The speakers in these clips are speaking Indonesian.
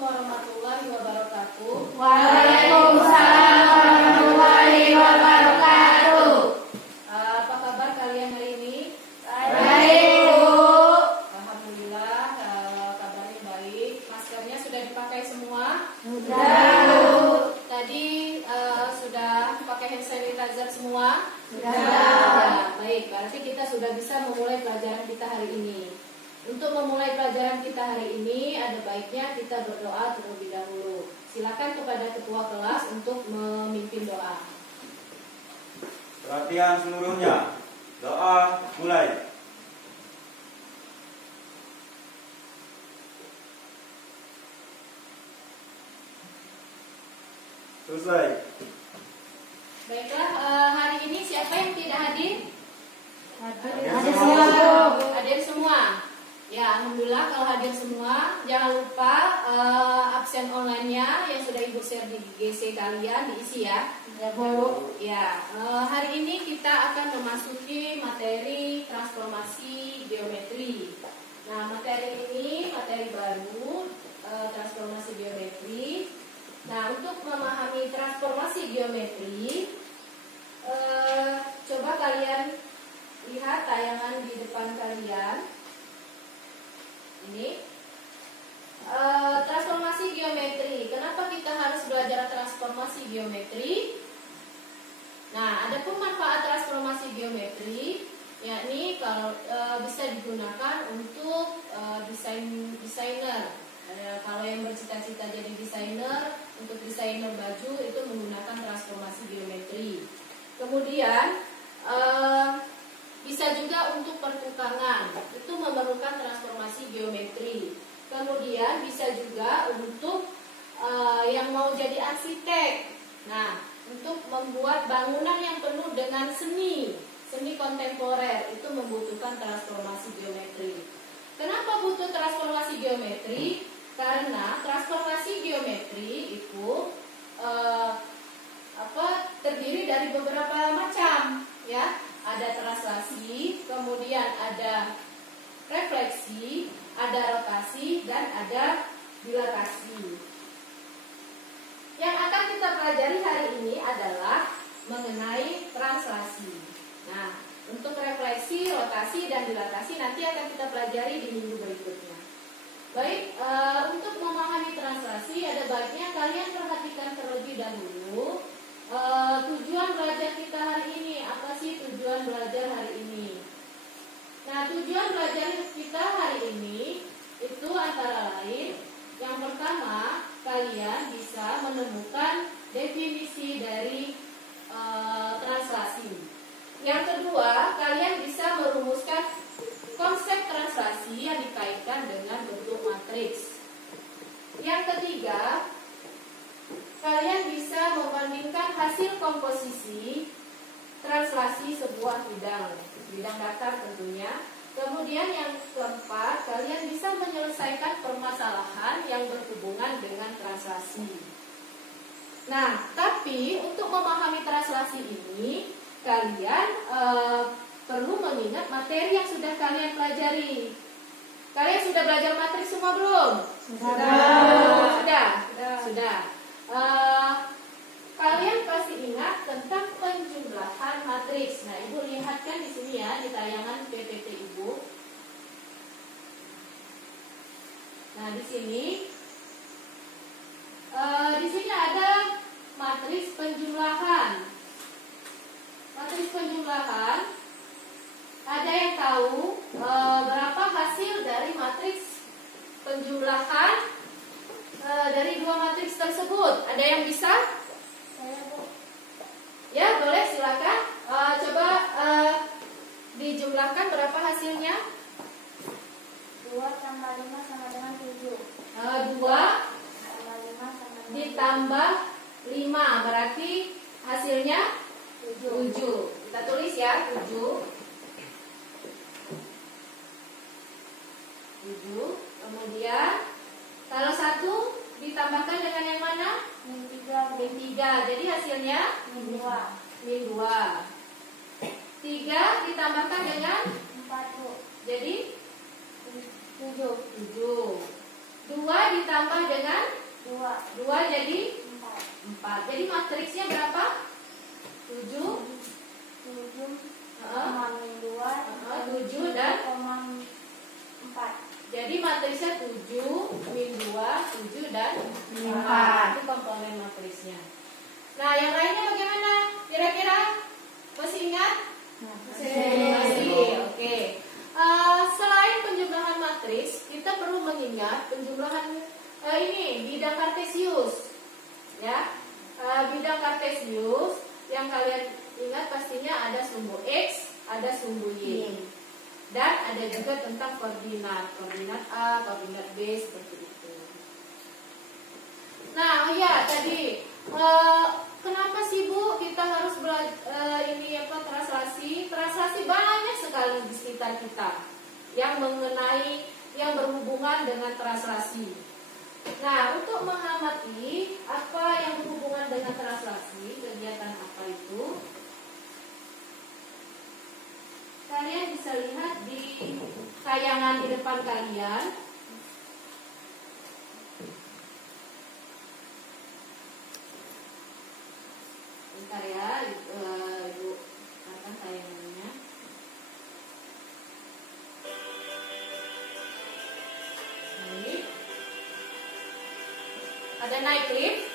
warahmatullahi wabarakatuh. Waalaikumsalam warahmatullahi wabarakatuh. Apa kabar kalian hari ini? Baik, Bu. Alhamdulillah, kabarnya baik. Maskernya sudah dipakai semua? Sudah, Bu. Tadi sudah pakai hand sanitizer semua? Sudah. Ya, baik, berarti kita sudah bisa memulai pelajaran kita hari ini. Untuk memulai pelajaran kita hari ini, ada baiknya kita berdoa terlebih dahulu. Silakan kepada ketua kelas untuk memimpin doa. Perhatian seluruhnya. Doa mulai. Selesai. Baiklah, hari ini siapa yang tidak hadir? Hadir semua, Bu. Hadir semua. Ya, alhamdulillah kalau hadir semua. Jangan lupa absen online-nya yang sudah Ibu share di GC kalian diisi ya. Ya, Bu. Ya, hari ini kita akan memasuki materi transformasi geometri. Nah, materi ini materi baru, transformasi geometri. Nah, untuk memahami transformasi geometri, coba kalian lihat tayangan di depan kalian. Ini transformasi geometri. Kenapa kita harus belajar transformasi geometri? Nah, adapun manfaat transformasi geometri, yakni kalau bisa digunakan untuk desainer. Kalau yang bercita-cita jadi desainer, untuk desainer baju itu menggunakan transformasi geometri. Kemudian bisa juga untuk pertukangan, itu memerlukan transformasi geometri. Kemudian bisa juga untuk yang mau jadi arsitek. Nah, untuk membuat bangunan yang penuh dengan seni kontemporer, itu membutuhkan transformasi geometri. Kenapa butuh transformasi geometri? Karena transformasi geometri itu terdiri dari beberapa macam, ya. Ada translasi, kemudian ada refleksi, ada rotasi, dan ada dilatasi. Yang akan kita pelajari hari ini adalah mengenai translasi. Nah, untuk refleksi, rotasi, dan dilatasi nanti akan kita pelajari di minggu berikutnya. Baik, untuk memahami translasi ada baiknya kalian perhatikan terlebih dahulu tujuan belajar kita hari ini. Apa sih tujuan belajar hari ini? Nah, tujuan belajar kita hari ini itu antara lain, yang pertama, kalian bisa menemukan definisi dari translasi. Yang kedua, kalian bisa merumuskan konsep translasi yang dikaitkan dengan bentuk matriks. Yang ketiga, kalian bisa membandingkan hasil komposisi translasi sebuah bidang datar tentunya. Kemudian yang keempat, kalian bisa menyelesaikan permasalahan yang berhubungan dengan translasi. Nah, tapi untuk memahami translasi ini, kalian perlu mengingat materi yang sudah kalian pelajari. Kalian sudah belajar matriks semua belum? Sudah. Kalian pasti ingat tentang penjumlahan matriks. Nah, Ibu lihatkan di sini ya, di tayangan PPT Ibu. Nah, di sini ada matriks penjumlahan. Matriks penjumlahan, ada yang tahu berapa hasil dari matriks penjumlahan dari dua matriks tersebut? Ada yang bisa? Saya, Bu. Ya, boleh, silakan. Coba dijumlahkan berapa hasilnya? 2 tambah 5 sama dengan 7. 2 Tambah 5 sama dengan ditambah 5 berarti hasilnya 7. Kita tulis ya, 7. Kemudian kalau 1 ditambahkan dengan yang mana? min 3. Min 3. Jadi hasilnya Min 2. min 2. 3 ditambahkan dengan 4, Bu. jadi 7. 7. 2 ditambah dengan 2. 2 jadi 4. 4. Jadi matriksnya berapa? 7. 7, Heeh. 2. 7 dan 4. jadi matriksnya 7, min 2, 7 dan 4. Itu komponen matriksnya. Nah, yang lainnya bagaimana? Kira-kira masih ingat? Masih. Oke. Selain penjumlahan matriks, kita perlu mengingat penjumlahan ini bidang kartesius. Ya. Bidang kartesius yang kalian ingat pastinya ada sumbu X, ada sumbu Y. Dan ada juga tentang koordinat A, koordinat B, seperti itu. Nah, oh ya tadi kenapa sih Bu kita harus belajar translasi? Translasi banyak sekali di sekitar kita yang berhubungan dengan translasi. Nah, untuk mengamati apa yang berhubungan dengan translasi, kegiatan apa itu, kalian bisa lihat di tayangan di depan kalian. Bentar ya, Ibu akan tayangannya. Ini ada naik lift.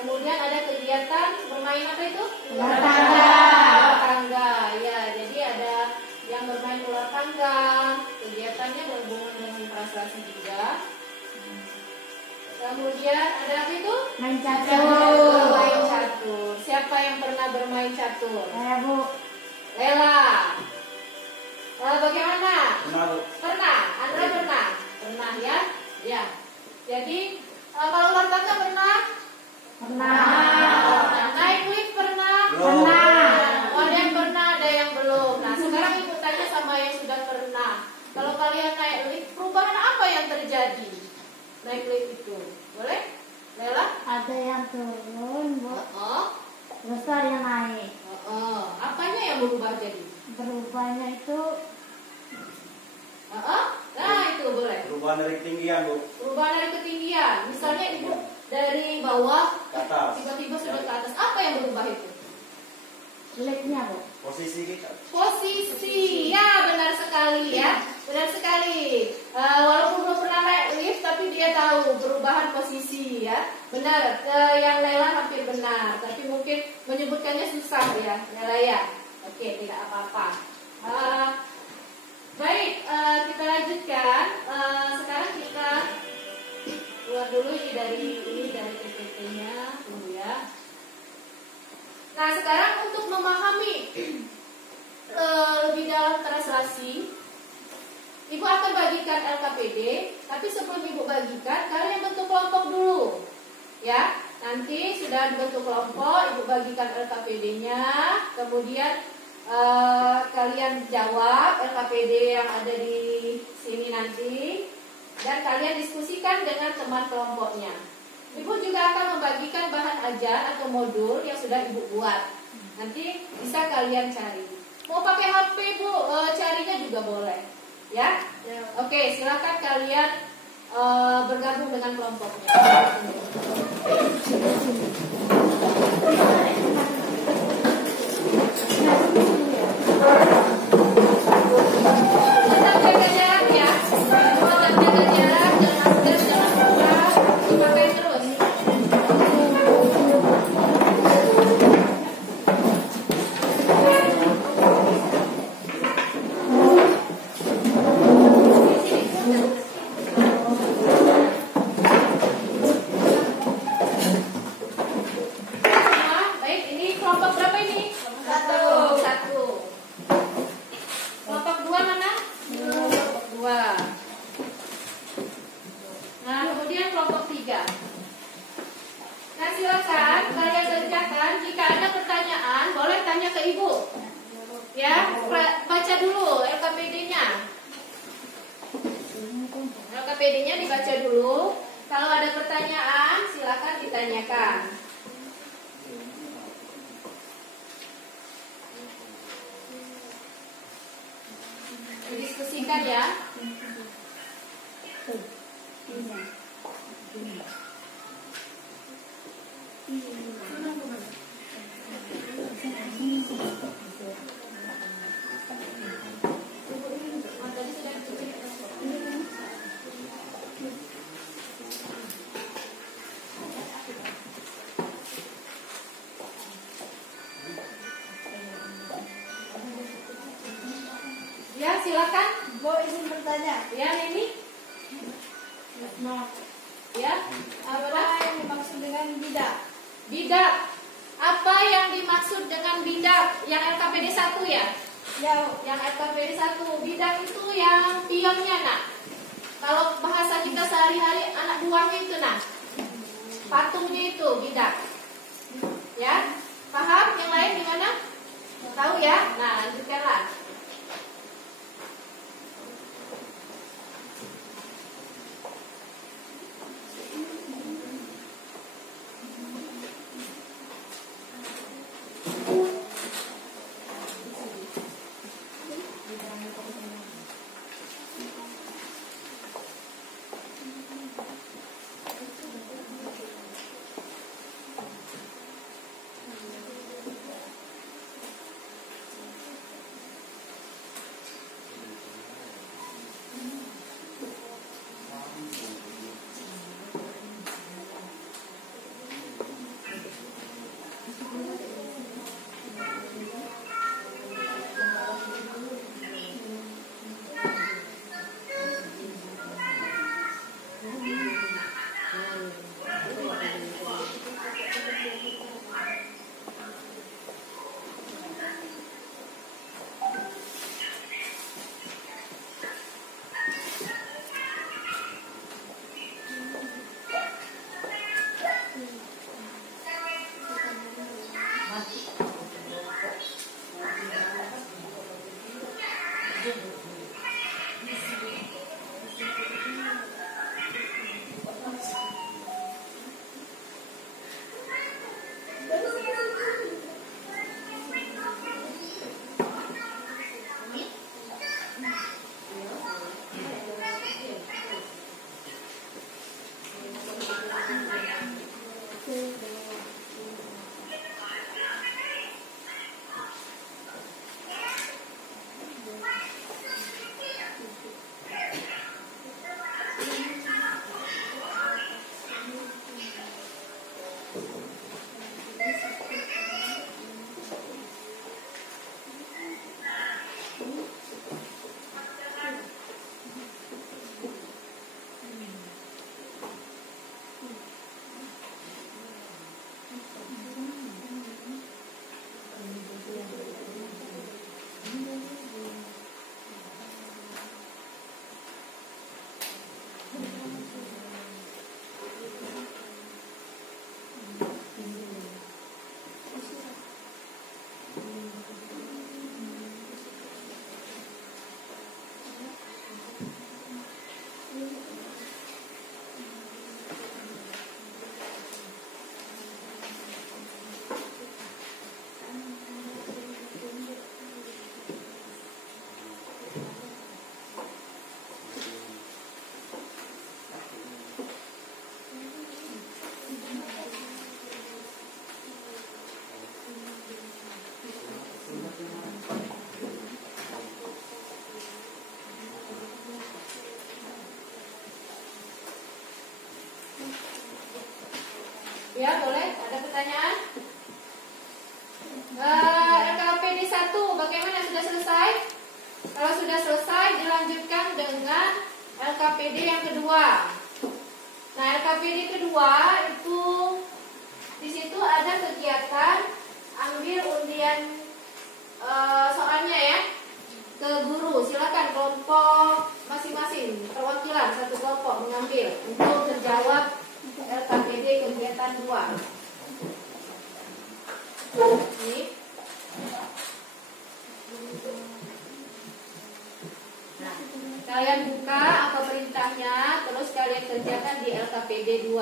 Kemudian ada kegiatan bermain apa itu? Ular tangga. Ular tangga. Ya, jadi ada yang bermain ular tangga. Kegiatannya berhubungan dengan translasi juga. Kemudian ada apa itu? Main catur. Bermain catur. Siapa yang pernah bermain catur? Saya Bu. Lela. Bagaimana? Pernah, Bu. Pernah. Andra pernah? Pernah ya? Ya. Jadi kalau ular tangga pernah? Pernah. Nah, naik lift pernah? Belum. Pernah. Oh, ada yang pernah, ada yang belum. Nah, sekarang Ibu tanya sama yang sudah pernah. Kalau kalian naik lift, perubahan apa yang terjadi? Naik lift itu, boleh? Lela? Ada yang turun Bu. Terus ada yang naik. Apanya yang berubah jadi? Berubahnya itu Nah, itu boleh. Perubahan dari ketinggian, Bu. Perubahan dari ketinggian. Misalnya Ibu dari bawah Ke atas. tiba-tiba sudah ke atas. Apa yang berubah itu? liftnya Bu. Posisi kita. Posisi, ya benar sekali ya, benar sekali. Walaupun belum pernah naik lift, tapi dia tahu perubahan posisi ya. Benar, yang Lela hampir benar, tapi mungkin menyebutkannya susah ya, Lela ya. Oke, tidak apa-apa. Baik, kita lanjutkan. Sekarang kita buat dulu ini dari PPT-nya, tunggu ya. Nah, sekarang untuk memahami lebih dalam translasi, Ibu akan bagikan LKPD, tapi sebelum Ibu bagikan, kalian bentuk kelompok dulu. Ya, nanti sudah dibentuk kelompok, Ibu bagikan LKPD-nya, kemudian kalian jawab LKPD yang ada di sini nanti, dan kalian diskusikan dengan teman kelompoknya. Ibu juga akan membagikan bahan ajar atau modul yang sudah Ibu buat. Nanti bisa kalian cari. Mau pakai HP Bu, carinya juga boleh. Ya? Oke, silakan kalian bergabung dengan kelompoknya. Tetap jaga jarak ya. Tetap jaga jarak, jangan masker, jangan buka, dipakai terus. Baik, ini kelompok berapa ini? Satu. Kelompok 2 mana? Kelompok 2. Nah, kemudian kelompok 3. Nah, silakan kalian kerjakan. Jika ada pertanyaan, boleh tanya ke Ibu. Ya, baca dulu LKPD-nya. LKPD-nya dibaca dulu. Kalau ada pertanyaan, silakan ditanyakan. perhatikan ya. Ya, silakan. Bu, izin bertanya. Ya, ini. Ya, Apa yang dimaksud dengan bidak? bidak. Apa yang dimaksud dengan bidak? Yang LKPD 1 ya? Ya, Yang LKPD 1. Bidak itu yang piongnya, nak. Kalau bahasa kita sehari-hari, anak buahnya itu, nak. Patungnya itu bidak. Ya, paham? Yang lain gimana? Tahu ya? Nah, lanjutkanlah. Ya, boleh. Ada pertanyaan? LKPD 1 bagaimana? Sudah selesai? Kalau sudah selesai, dilanjutkan dengan LKPD yang kedua. Nah, LKPD kedua itu di situ ada kegiatan ambil undian soalnya ya ke guru. Silakan kelompok masing-masing perwakilan satu kelompok mengambil untuk terjawab LKPD kegiatan 2. Ini. Nah, kalian buka apa perintahnya, terus kalian kerjakan di LKPD 2.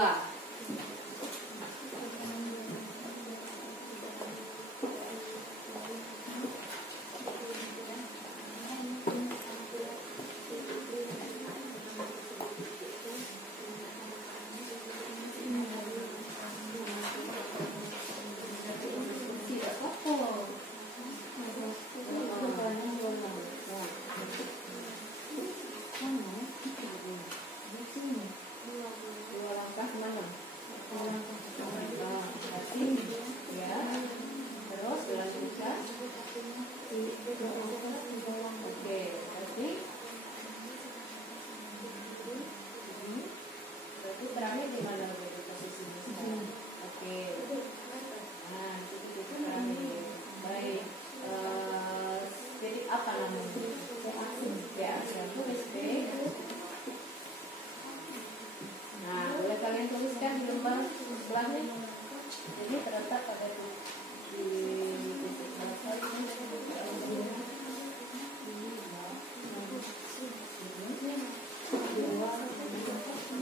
apa namanya? BAC. Tulis B. Nah, boleh kalian tuliskan di lembar sebelah ini. Jadi terletak pada di titik berapa ini?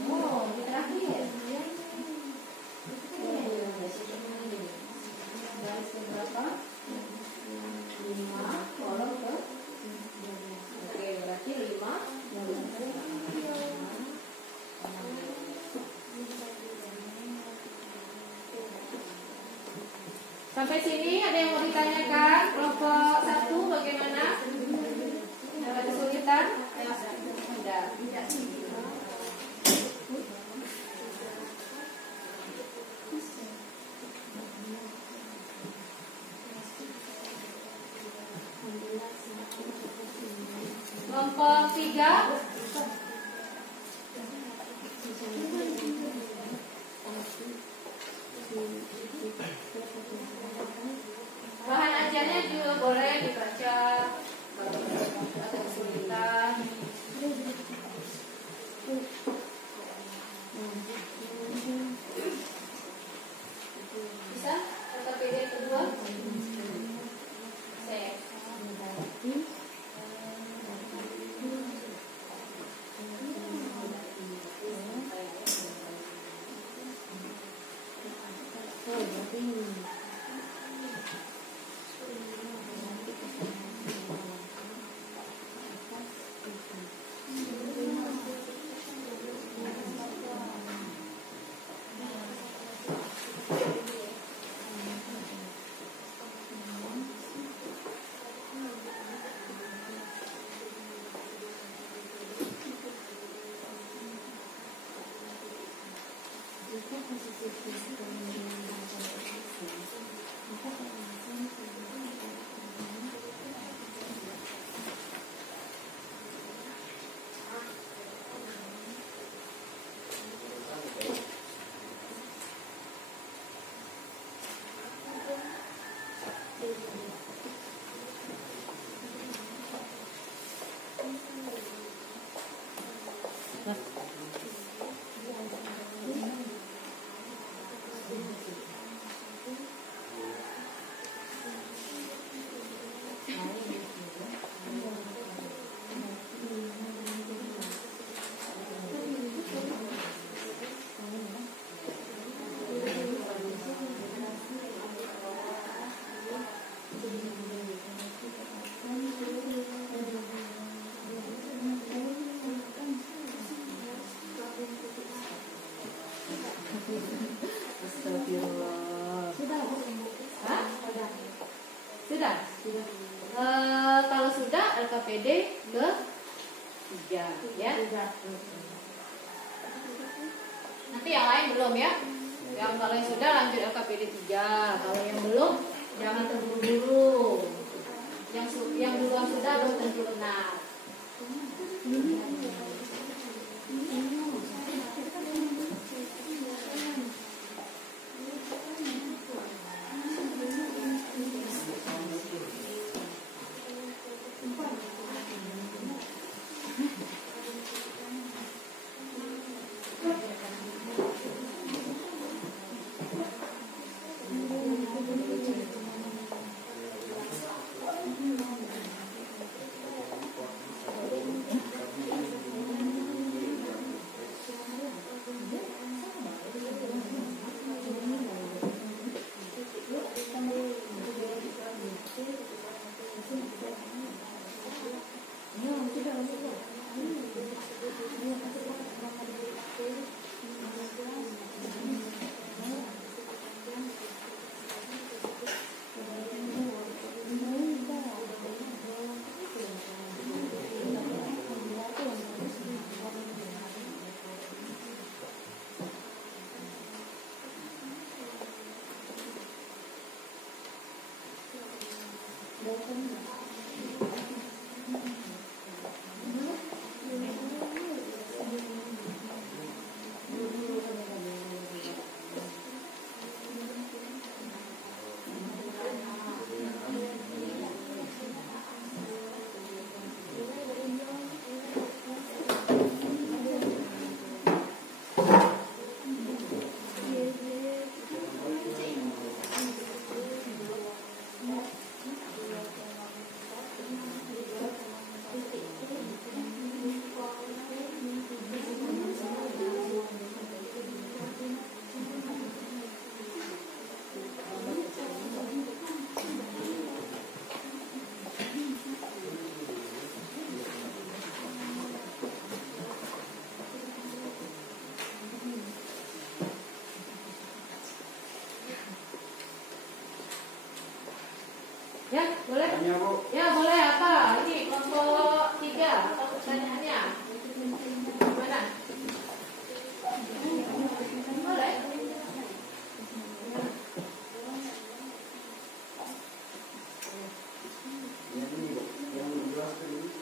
Oh, di terakhir. Garis berapa? 5 kolom ke. Oke, berarti 5. Sampai sini ada yang mau ditanyakan? Kelompok 1 bagaimana? Ada kesulitan? Tidak. Kelompok 3. Bahan ajarnya juga boleh dibaca kalau ada kesulitan. Bisa? Kata PD kedua? Saya. Astagfirullah. Hah? Sudah? Kalau sudah LKPD ke 3 ya. Nanti yang lain belum ya. Yang kalau yang sudah lanjut LKPD 3. Kalau yang belum jangan terburu-buru. Yang duluan sudah belum tentu benar. Tanya Bu. Ya boleh apa? Ini kelompok 3 apa pertanyaannya? Gimana? Boleh. Yang ini Bu, yang menjelaskan ini.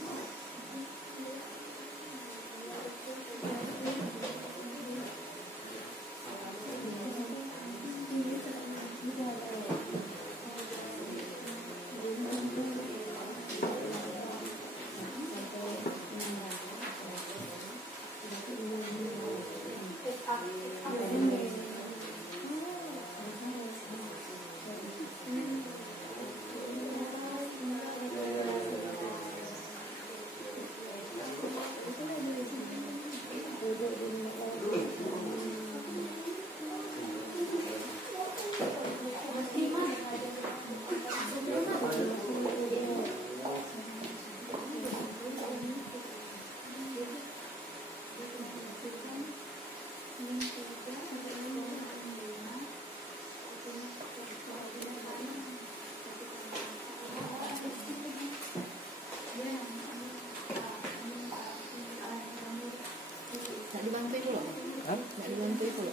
Dibantu dulu. Nggak dibantu dulu.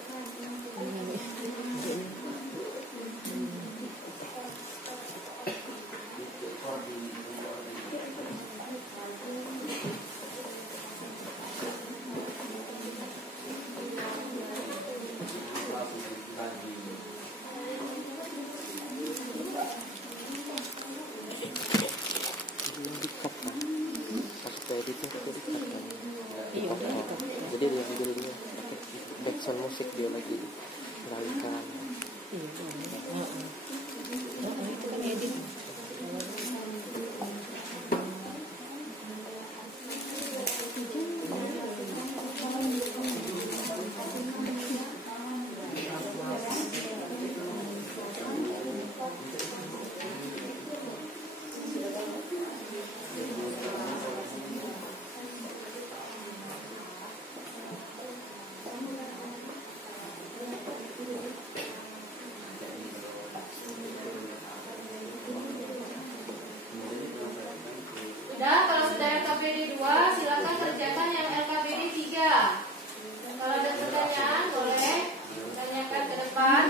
Jadi dia backsound musik dia lagi meraihkan. Itu kan edit. Sudah, kalau sudah LKPD 2, silakan kerjakan yang LKPD 3. Kalau ada pertanyaan, boleh tanyakan ke depan.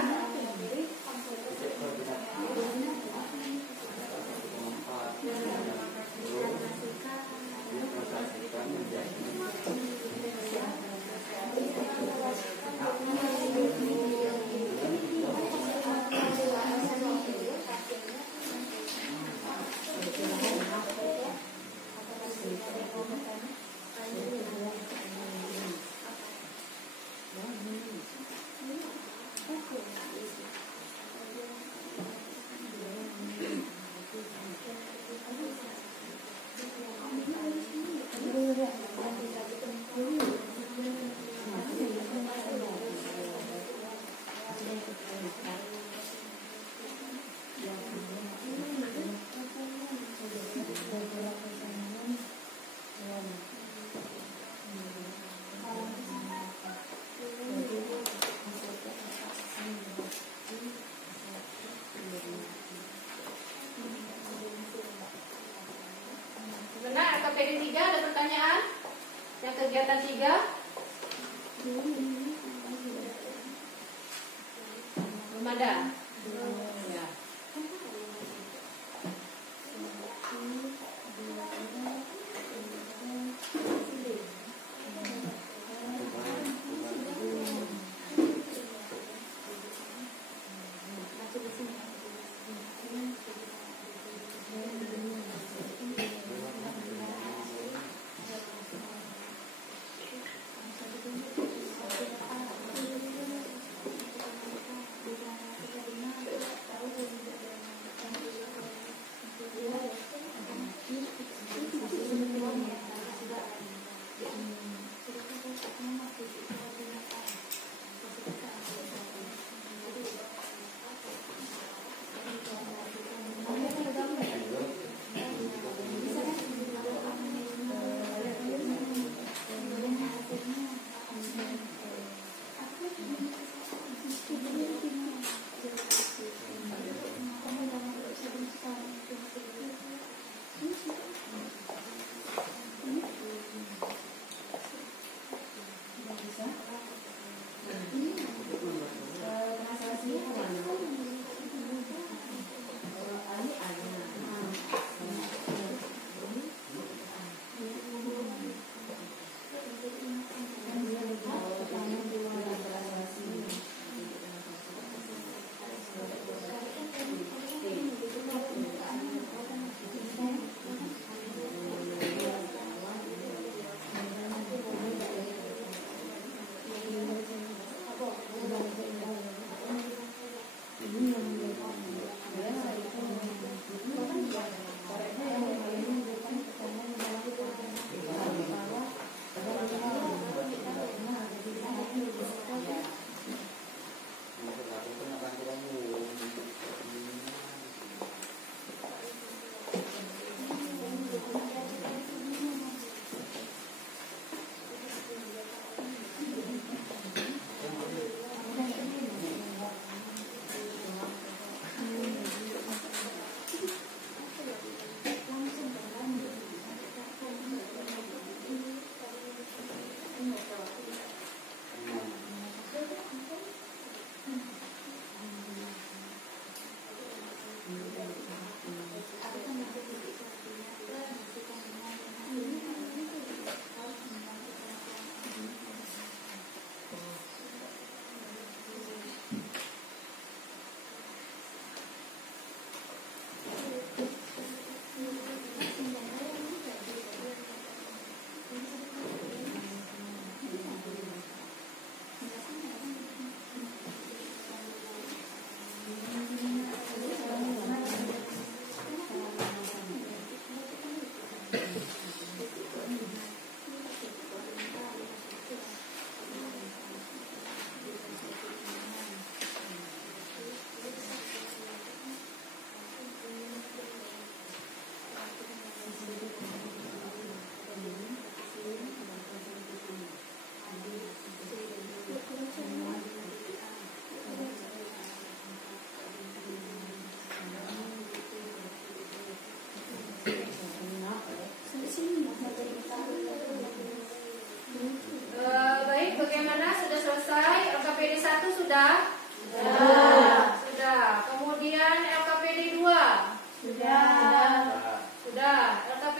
Benar, LKPD 3 ada pertanyaan? Yang kegiatan 3? Belum ada? Ya.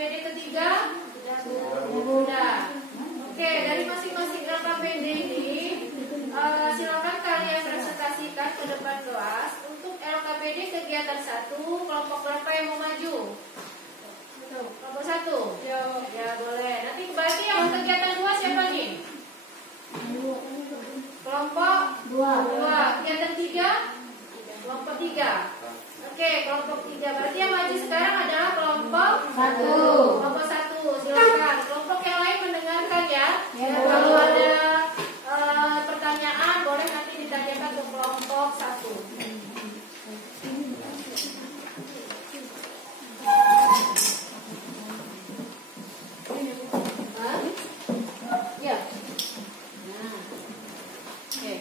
LKPD ketiga? Sudah. Oke, dari masing-masing LKPD ini silakan kalian presentasikan ke depan kelas. Untuk LKPD kegiatan 1, kelompok berapa yang mau maju? Kelompok 1? Ya boleh. Nanti bagi yang kegiatan 2 siapa nih? Kelompok 2. Kegiatan 3? Kelompok 3. Oke, kelompok 3. Berarti yang maju sekarang adalah kelompok 1. Kelompok 1, silakan. Kelompok yang lain mendengarkan ya. Kalau ada pertanyaan boleh nanti ditanyakan ke kelompok 1. Ya. Oke.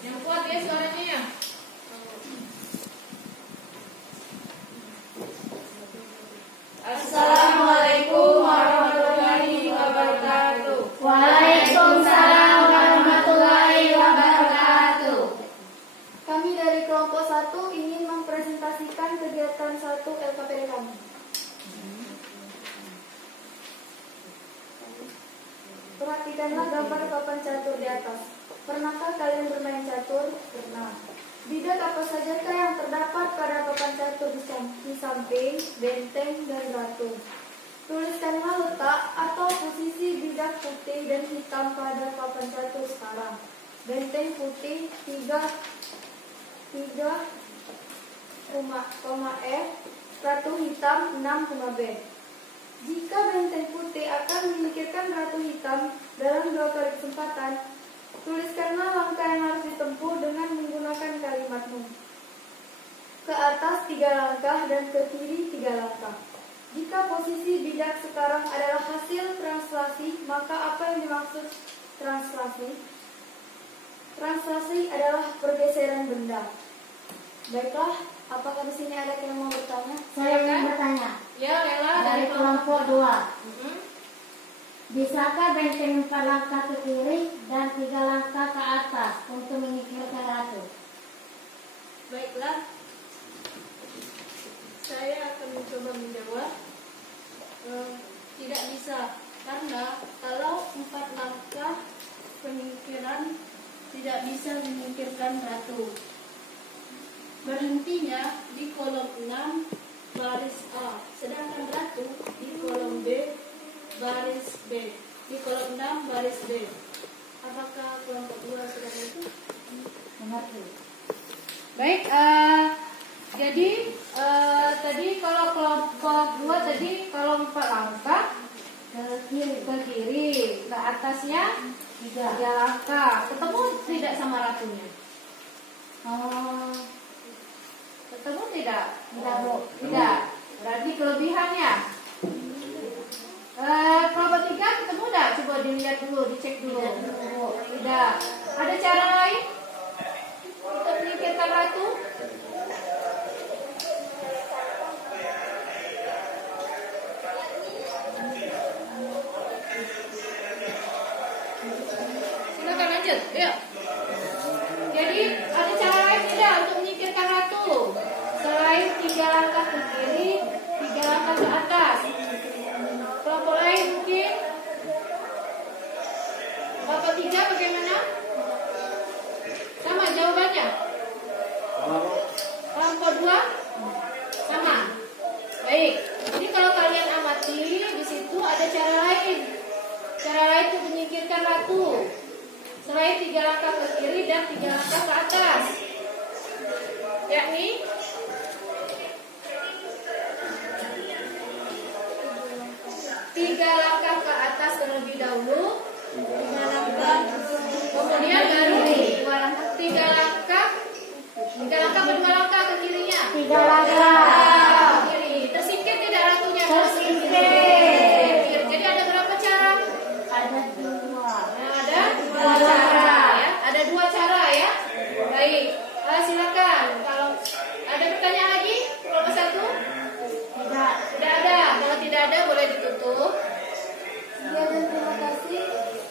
Yang kuat ya suaranya ya. Assalamualaikum warahmatullahi wabarakatuh. Waalaikumsalam warahmatullahi wabarakatuh. Kami dari kelompok 1 ingin mempresentasikan kegiatan 1 LKPD kami. Perhatikanlah gambar papan catur di atas. Pernahkah kalian bermain catur? Pernah. Bidang apa sajakah yang terdapat pada papan catur di samping, benteng, dan batu? Tuliskanlah letak atau posisi bidang putih dan hitam pada papan catur sekarang. Benteng putih 3,F, ratu hitam 6,B. Jika benteng putih akan memikirkan ratu hitam dalam 2 kali kesempatan, tuliskanlah langkah yang harus ditempuh dengan menggunakan kalimatmu. Ke atas 3 langkah dan ke kiri 3 langkah. Jika posisi bidak sekarang adalah hasil translasi, maka apa yang dimaksud translasi? Translasi adalah pergeseran benda. Baiklah, apakah di sini ada yang mau bertanya? Saya ingin bertanya. Ya, Lela Dari kelompok 2. Mhm. Bisakah benteng 4 langkah ke kiri dan 3 langkah ke atas untuk menyingkirkan ratu? Baiklah, saya akan mencoba menjawab. Tidak bisa, karena kalau 4 langkah penyingkiran tidak bisa menyingkirkan ratu. Berhentinya di kolom 6 baris A, sedangkan ratu di kolom B baris B, di kolom 6 baris B. Apakah kelompok 2 sudah itu? Mengerti. Baik, jadi tadi kalau kelompok 2 tadi kalau 4 langkah Ke kiri. ke kiri, ke atasnya 3 langkah. Ketemu tidak sama ratunya? Oh, Ketemu tidak? tidak, Bu. Tidak. Berarti kelebihannya. Kelompok 3 ketemu tidak? Coba dilihat dulu, dicek dulu. Tidak. Ada cara lain untuk menyingkirkan ratu? Silakan lanjut. Yuk. Jadi ada cara lain tidak untuk menyingkirkan ratu? Selain 3 langkah ke kiri, 3 langkah ke atas. Kelompok lain mungkin? Kelompok 3 bagaimana? Sama jawabannya? Kelompok 2? Sama. Baik. Jadi kalau kalian amati di situ ada cara lain. Cara lain untuk menyingkirkan ratu. Selain 3 langkah ke kiri dan 3 langkah ke atas. Yakni 3 langkah ke atas terlebih dahulu, 3 langkah, kemudian baru 2 langkah, 3 langkah atau 2 langkah ke kirinya? 3 langkah. Ke kiri. Tersingkir tidak ratunya? Tersingkir. Jadi ada berapa cara? Ada 2. Nah, ada 2 cara ya. Ada 2 cara ya. Baik. Silakan. Kalau ada pertanyaan lagi, kelompok 1? Tidak. Tidak ada. Kalau tidak ada boleh ditutup. Sekian dan terima kasih.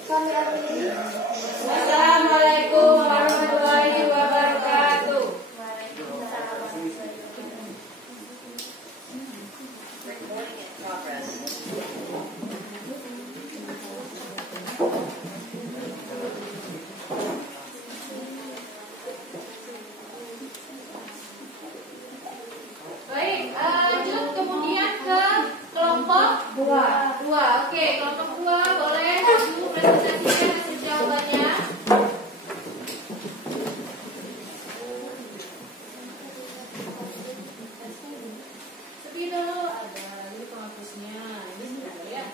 Kami akhiri. Wassalamualaikum warahmatullahi wabarakatuh. Waalaikumsalam. Dua. Oke, kelompok 2 boleh maju presentasikan hasil jawabannya. Sepi dulu, ada ini penghapusnya. Ini sudah ya.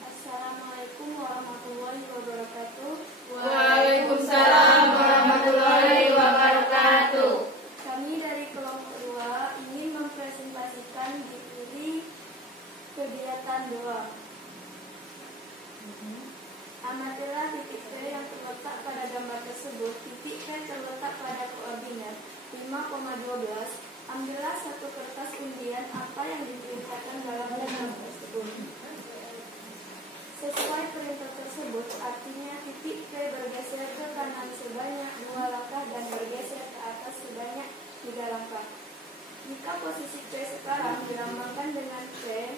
Assalamualaikum warahmatullahi wabarakatuh. Waalaikumsalam warahmatullahi wabarakatuh. Kami dari kelompok 2 ingin mempresentasikan diri kegiatan 2. Amatilah titik P yang terletak pada gambar tersebut. Titik P terletak pada koordinat 5,12. Ambillah satu kertas undian apa yang diperintahkan dalam gambar tersebut. Sesuai perintah tersebut, artinya titik P bergeser ke kanan sebanyak 2 langkah dan bergeser ke atas sebanyak 3 langkah. Jika posisi P sekarang dilambangkan dengan P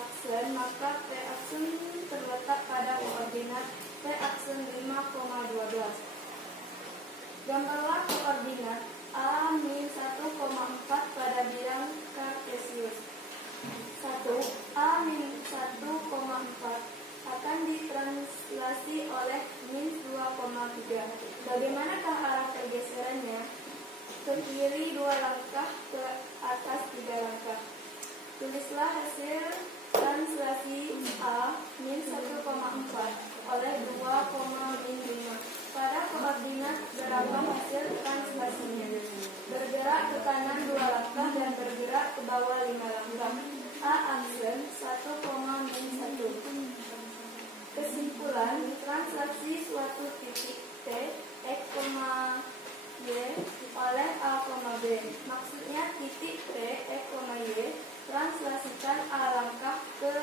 aksen, maka P aksen terletak pada koordinat P aksen 5,12. Gambarlah koordinat A-1,4 pada bidang kartesius. 1. A-1,4 akan ditranslasi oleh -2,3. Bagaimanakah arah pergeserannya? Ke kiri 2 langkah, ke atas 3 langkah. Tulislah hasil translasi A-1,4 oleh 2,5. Pada koordinat berapa hasil translasinya? Bergerak ke kanan 2 langkah dan bergerak ke bawah 5 langkah. A aksen 1,-1. Kesimpulan, translasi suatu titik T X, Y oleh A, B. Maksudnya titik T X, Y translasikan A langkah ke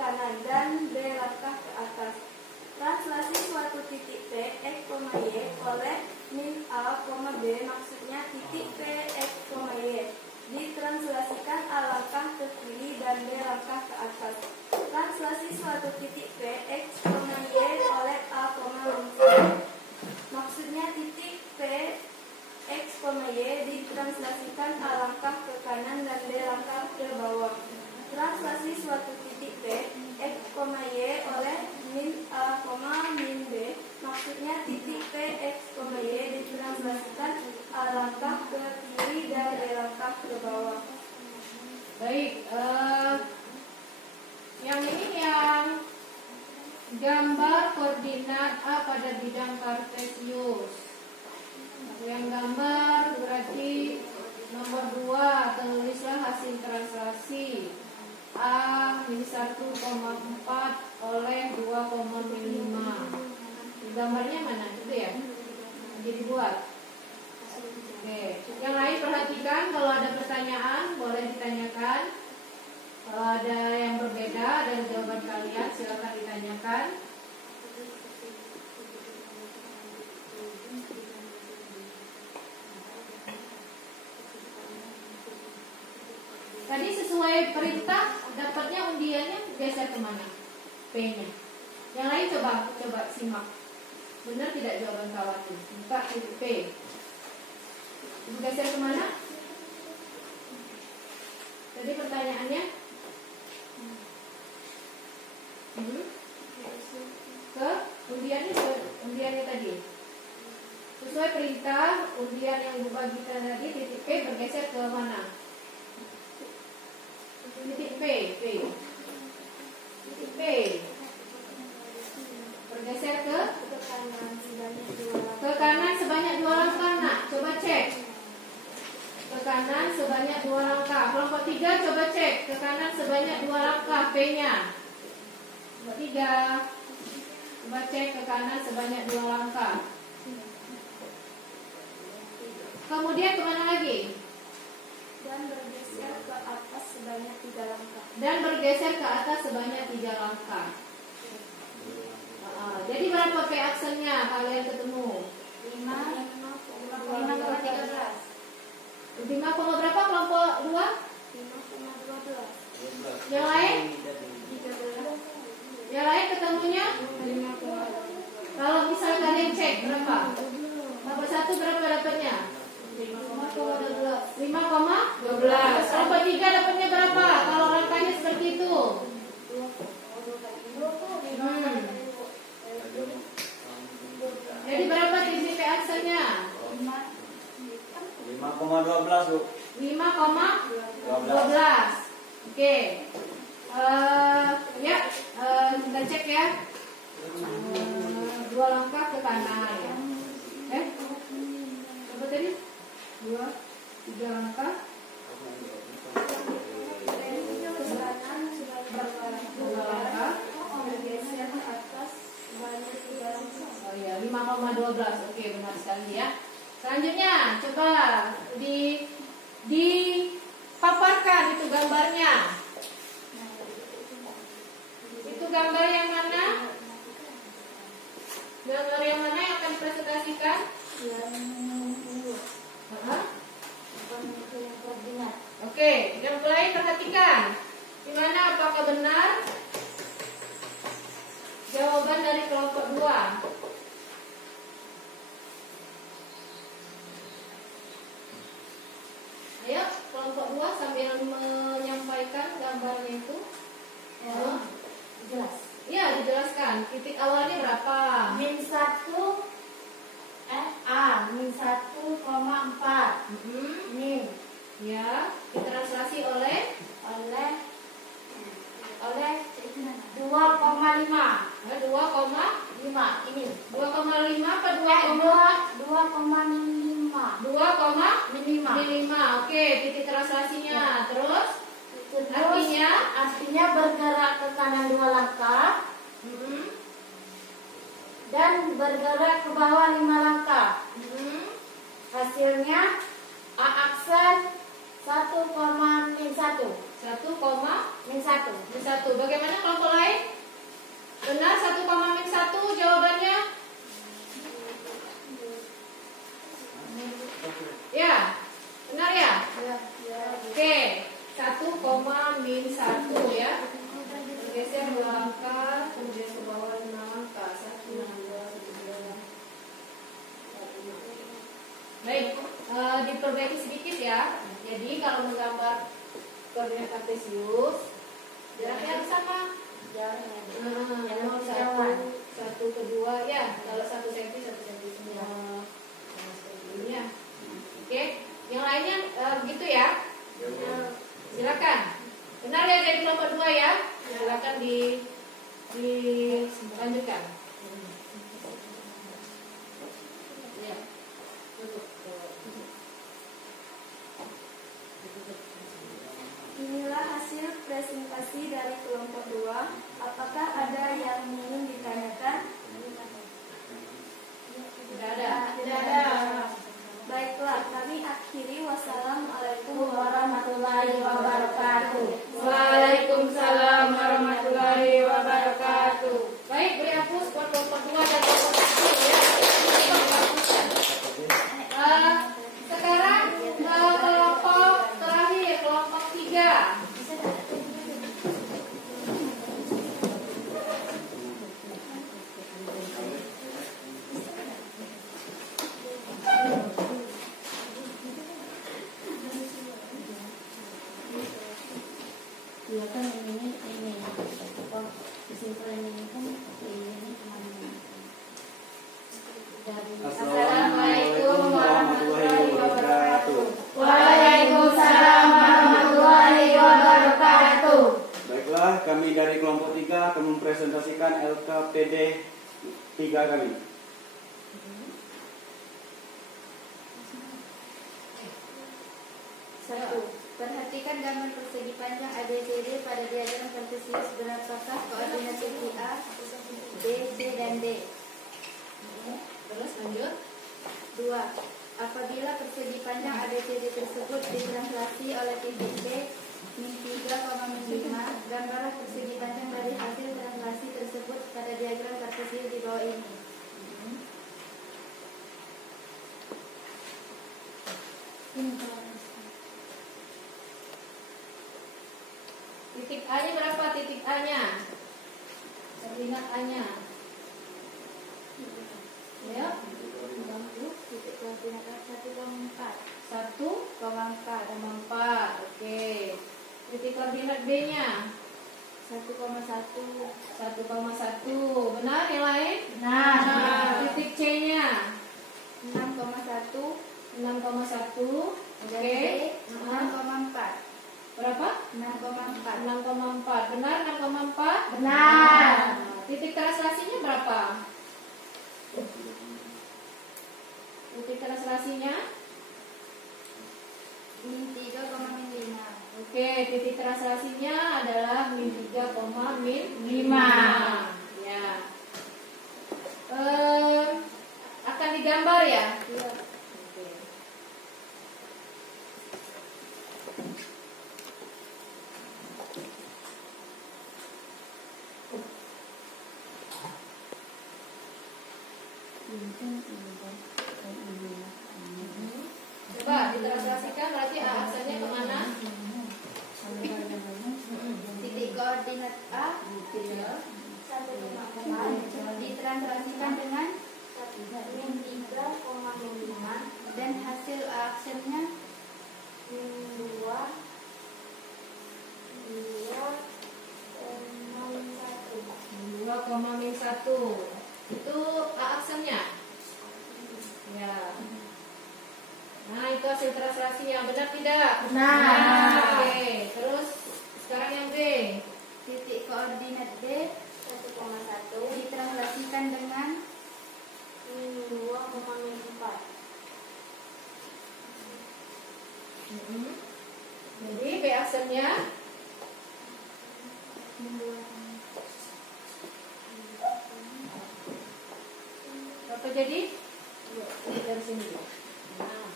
kanan dan B langkah ke atas. Translasi suatu titik P X, Y oleh min A, B maksudnya titik P X, Y ditranslasikan A langkah ke kiri dan B langkah ke atas. Translasi suatu titik P X, Y oleh A, maksudnya titik P X, Y ditranslasikan A langkah ke kanan dan B langkah ke bawah. Translasi suatu titik P X, Y oleh min A, min B maksudnya titik P X, Y ditranslasikan A langkah ke kiri dan B langkah ke bawah. Baik, yang ini yang gambar koordinat A pada bidang kartesius. Yang gambar berarti nomor 2, tulislah hasil translasi A-1,4 oleh 2,5. Gambarnya mana? Itu ya? Jadi buat. Oke. Yang lain perhatikan, kalau ada pertanyaan boleh ditanyakan. Kalau ada yang berbeda dari jawaban kalian silakan ditanyakan. Tadi sesuai perintah dapatnya undiannya geser kemana? P-nya. Yang lain coba simak. Benar tidak jawaban kawan ini? Buka titik P. Geser kemana? Tadi pertanyaannya? Ke undiannya tadi. Sesuai perintah undian yang dibagikan tadi titik P bergeser ke mana? Titik P. Titik P bergeser ke kanan sebanyak 2 langkah. Nak, coba cek. Ke kanan sebanyak 2 langkah. Kelompok 3 coba cek. Ke kanan sebanyak 2 langkah P-nya. Kelompok 3 coba cek ke kanan sebanyak 2 langkah. Kemudian kemana lagi? Dan bergeser ke atas sebanyak 3 langkah. Dan bergeser ke atas sebanyak 3 langkah. Jadi berapa P aksennya kalian ketemu? 5,13. 5, berapa kelompok 2? 5,12. Yang lain? Yang lain ketemunya? Kalau misalnya kalian cek berapa? Kelompok 1 berapa dapatnya? 5,12. Kelompok 3 dapatnya berapa? Kalau rangkanya seperti itu. Jadi berapa TCP aksanya? 5,12 Bu. 5,12. Oke. Ya, kita cek ya. 2 langkah ke kanan ya. Berapa tadi? 2, 3 langkah. 2 langkah. Oh iya, 5,12. Oke, benar sekali ya. Selanjutnya, coba dipaparkan itu gambarnya. Itu gambar yang mana? Gambar yang mana yang akan dipresentasikan? Oke, yang mulai perhatikan. Gimana, apakah benar? Jawaban dari kelompok 2. Ayo, kelompok 2 sambil menyampaikan gambarnya itu. Jelas. Iya, dijelaskan. Titik awalnya berapa? Min 1 min 1,4 min Ya, ditranslasi oleh 2,5 2,5 ini 2,5 apa 2,5 2,5. Oke, titik translasinya. Terus artinya bergerak ke kanan 2 langkah dan bergerak ke bawah 5 langkah. Hasilnya A aksen 1,-1. 1,-1. Bagaimana kelompok lain? Benar 1,-1 jawabannya? Ya, benar ya? Oke, 1,-1 ya. Geser 2 langkah, kemudian ke bawah 5 langkah. 1, 2, 3. Baik, diperbaiki sedikit ya. Jadi kalau menggambar koordinat kartesius, jaraknya harus sama. Nomor 1 ke 2 ya. Kalau 1 cm 1 cm semua. Seperti ini ya. Oke, yang lainnya begitu ya. Silakan. Benar ya, jadi kelompok 2 ya. Silakan dilanjutkan. Ya. Inilah hasil presentasi dari kelompok 2. Apakah ada yang ingin ditanyakan? Tidak ada. Baiklah, kami akhiri. Wassalamualaikum warahmatullahi wabarakatuh. Waalaikumsalam warahmatullahi wabarakatuh. Baik, beri hapus buat kelompok 2 dan kelompok 1 ya. Sekarang kelompok terakhir, kelompok 3. Iya kan ini kesimpulan ini kan ini dari Assalamualaikum warahmatullahi wabarakatuh. Waalaikumsalam warahmatullahi wabarakatuh. Baiklah, kami dari kelompok 3 akan mempresentasikan LKPD 3 kami. Perhatikan gambar persegi panjang ABCD pada diagram kartesius. Berapakah koordinat segi A, B, C, dan D? Terus lanjut. 2. Apabila persegi panjang ABCD tersebut ditranslasi oleh titik B min 3,5, gambarlah persegi panjang dari hasil translasi tersebut pada diagram kartesius di bawah ini. Titik A-nya berapa? Titik A-nya. Koordinat A-nya. Ya. Titik koordinat 1,4. 1,4. Oke. Titik koordinat B-nya. 1,1. 1,1. Benar yang lain? Benar. Titik C-nya. 6,1. 6,1. Oke. 6,4. Berapa? 6,4. 6,4. Benar 6,4? Benar. Titik translasinya berapa? Titik translasinya? Min 3,5. Oke, titik translasinya adalah min 3,5. Ya. Akan digambar ya? Iya. Oke. Coba ditranslasikan berarti A aksennya kemana? Titik koordinat A Ya. 1,4 ditranslasikan dengan min 3,5 dan hasil aksennya min 2 2,1. Itu A aksennya. Ya. Nah, itu hasil translasi yang benar tidak? Benar. Oke. Terus sekarang yang B. titik koordinat B 1,1 ditranslasikan dengan min 2,4. Jadi B aksennya Min 2. apa jadi? Dari sini. Nah.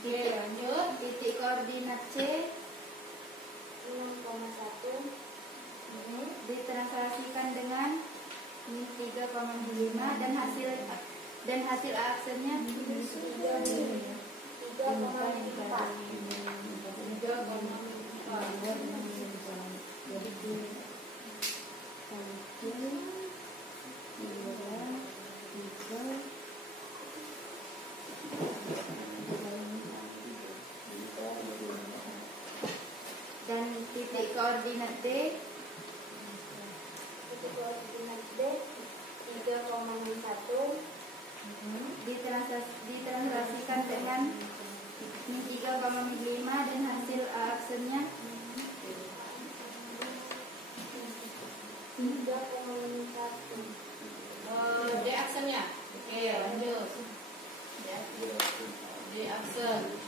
Oke, lanjut. Titik koordinat C 6,1 ditranslasikan dengan min 3,5 dan hasil aksennya 3,4. Dan titik koordinat D 3,1 ditranslasikan dengan min 3,5 dan hasil aksennya 3,1. D aksennya. Oke, lanjut. D aksen.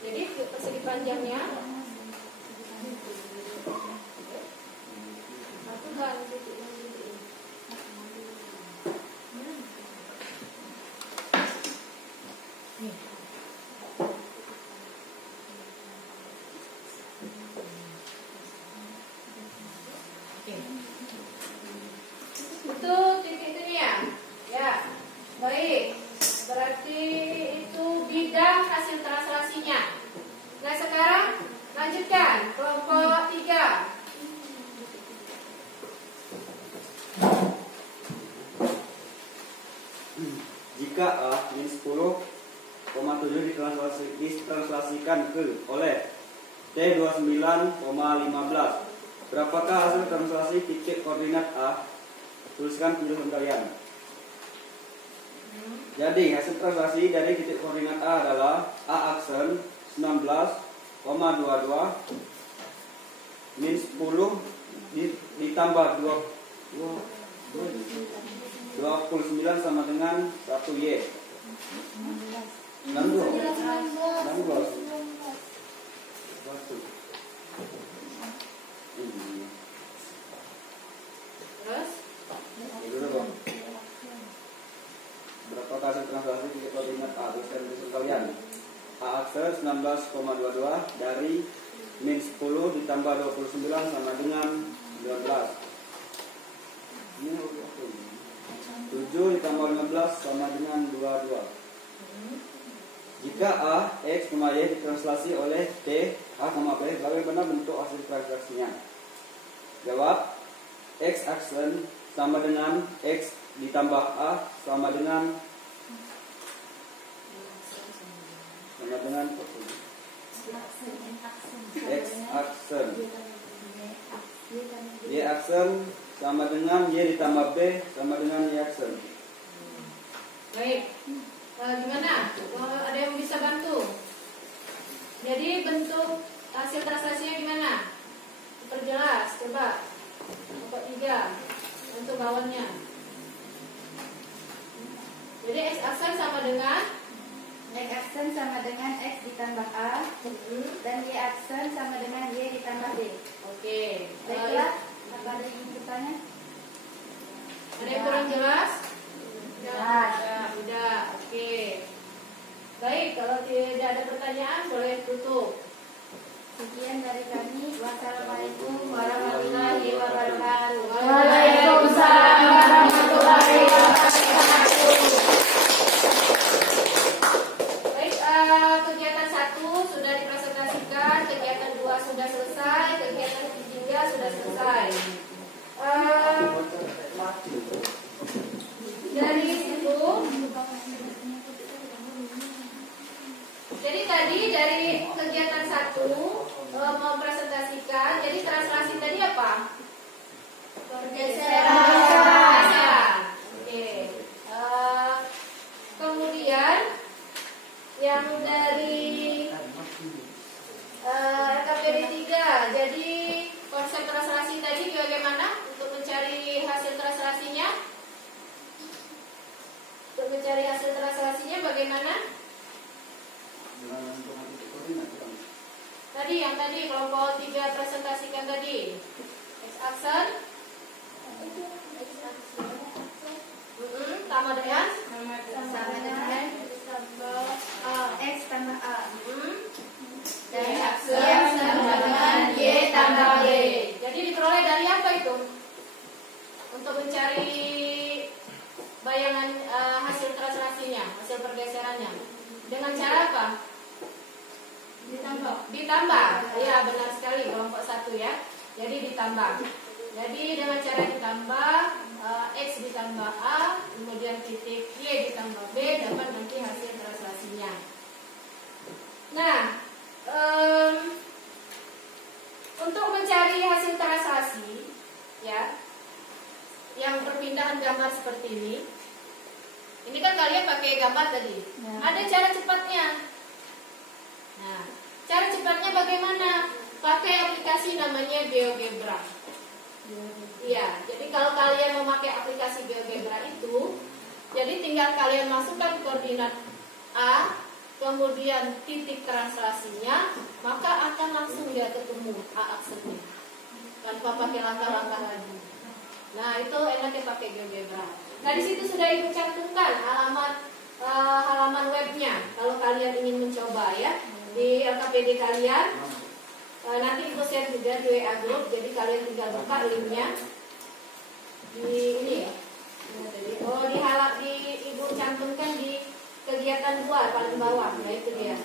Jadi persegi panjangnya satu garis titik. Oke. Itu titik-titiknya. Ya. Baik. Berarti itu bidang hasil translasinya. Nah, sekarang lanjutkan kelompok 3. Jika A min 10,7 ditranslasikan oleh T29,15, berapakah hasil translasi titik koordinat A? Tuliskan penjelasan kalian. Jadi hasil translasi dari titik koordinat A adalah A aksen 19,22 min 10 ditambah 29 sama dengan 1Y. 16. 16,22 dari min 10 ditambah 29 sama dengan 19. Ini 7 ditambah 15 sama dengan 22. Jika A, X, Y ditranslasi oleh T, A, B, bagaimana bentuk hasil translasinya? Jawab, X aksen sama dengan X ditambah A sama dengan X aksen. Y aksen sama dengan Y ditambah B sama dengan Y aksen. Baik. Gimana? Ada yang bisa bantu? Jadi bentuk hasil translasinya gimana? Perjelas, coba. Nomor 3 untuk bawahnya. Jadi X aksen sama dengan X aksen sama dengan X ditambah A dan Y aksen sama dengan Y ditambah B. Oke. Baiklah, apa ada yang ingin bertanya? Ada yang kurang jelas? Jelas. Udah. Oke. Baik, kalau tidak ada pertanyaan boleh tutup. Sekian dari kami. Wassalamualaikum warahmatullahi wabarakatuh. Waalaikumsalam warahmatullahi wabarakatuh. Baik, kegiatan 1 sudah dipresentasikan, kegiatan 2 sudah selesai, kegiatan 3 sudah selesai. Dari situ, jadi tadi dari kegiatan 1 mempresentasikan, jadi translasi tadi apa? Pergeseran. Oke. Kemudian yang dari RKPD 3, jadi konsep translasi tadi bagaimana untuk mencari hasil translasinya? Untuk mencari hasil translasinya bagaimana? Tadi yang tadi kelompok 3 presentasikan tadi. X aksen sama dengan X tambah A. dan Y aksen sama dengan Y tambah B. Jadi diperoleh dari apa itu? Untuk mencari bayangan hasil translasinya, hasil pergeserannya. Dengan cara apa? Ditambah. Ya, benar sekali, kelompok 1 ya. Jadi ditambah. Jadi dengan cara ditambah X ditambah A, kemudian titik Y ditambah B, dapat nanti hasil translasinya. Nah, untuk mencari hasil translasi ya, yang perpindahan gambar seperti ini kan kalian pakai gambar tadi. Ya. Ada cara cepatnya. Nah, cara cepatnya bagaimana? Pakai aplikasi namanya GeoGebra. Iya, jadi kalau kalian memakai aplikasi GeoGebra itu, jadi tinggal kalian masukkan koordinat A, kemudian titik translasinya, maka akan langsung dia ketemu A aksennya, tanpa pakai langkah-langkah lagi. Nah, itu enaknya pakai GeoGebra. Nah, di situ sudah Ibu cantumkan halaman webnya. Kalau kalian ingin mencoba ya di LKPD kalian, nanti Ibu share juga di WA group. Jadi kalian tinggal buka linknya di ini ya. Di Ibu cantumkan di kegiatan 2 paling bawah. Nah, itu dia.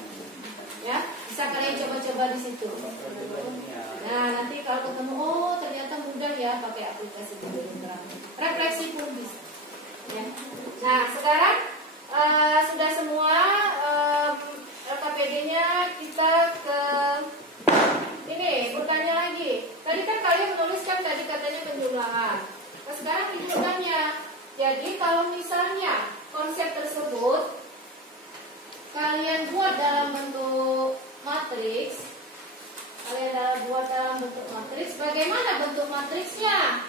Ya, bisa kalian coba-coba di situ. Nah, nanti kalau ketemu, ternyata mudah ya pakai aplikasi GeoGebra. Refleksi pun bisa. Ya. Nah, sekarang sudah semua LKPD-nya, kita ke ini bertanya lagi. Tadi kan kalian menuliskan tadi katanya penjumlahan. Nah, sekarang ini bertanya. Jadi kalau misalnya konsep tersebut kalian buat dalam bentuk matriks, bagaimana bentuk matriksnya?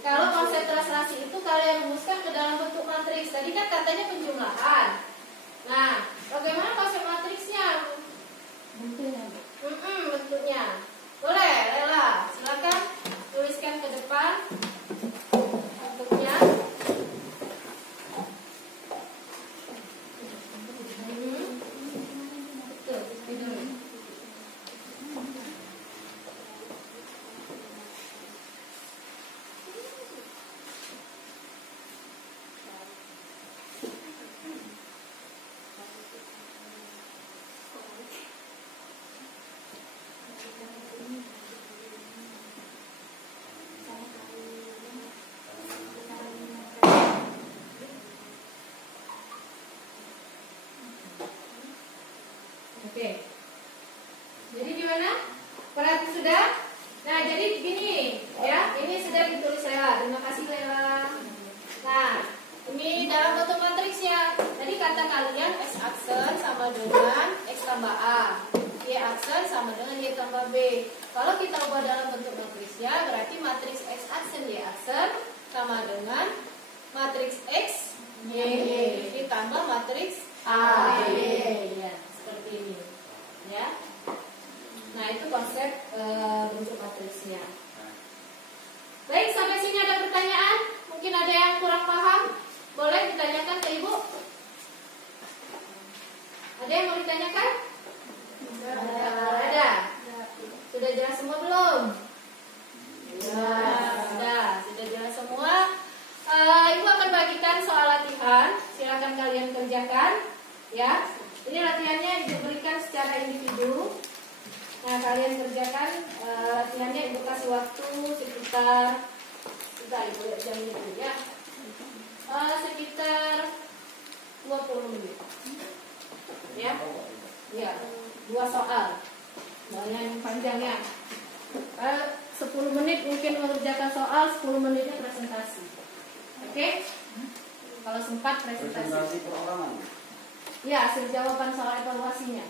Kalau konsep translasi itu kalian rumuskan ke dalam bentuk matriks. Tadi kan katanya penjumlahan. Nah, bagaimana konsep matriksnya? Bentuknya. Boleh, Lela. Silakan tuliskan ke depan bentuknya. Betul. bagaimana? Perhati sudah? Nah, jadi gini ya, ini sudah ditulis Lela. Terima kasih Lela. Nah, ini dalam bentuk matriksnya. Tadi kata kalian X aksen sama dengan X tambah A, Y aksen sama dengan Y tambah B. Kalau kita ubah dalam bentuk matriksnya, berarti matriks X aksen Y aksen sama dengan matriks X Y ditambah matriks A B. Ya, seperti ini. Ya. Nah, itu konsep bentuk matriksnya. Baik, sampai sini ada pertanyaan? Mungkin ada yang kurang paham? Boleh ditanyakan ke Ibu? Ada yang mau ditanyakan? Ada. Sudah jelas semua belum? Sudah jelas semua. Ibu akan bagikan soal latihan. Silakan kalian kerjakan. Ya, ini latihannya diberikan secara individu. Nah, kalian kerjakan latihannya. Ibu kasih waktu sekitar Ibu jam itu ya. Sekitar 20 menit. Ya. Ya, 2 soal. Yang panjangnya. 10 menit mungkin mengerjakan soal, 10 menitnya presentasi. Oke? Kalau sempat presentasi. Presentasi perorangan. Ya, hasil jawaban soal evaluasinya.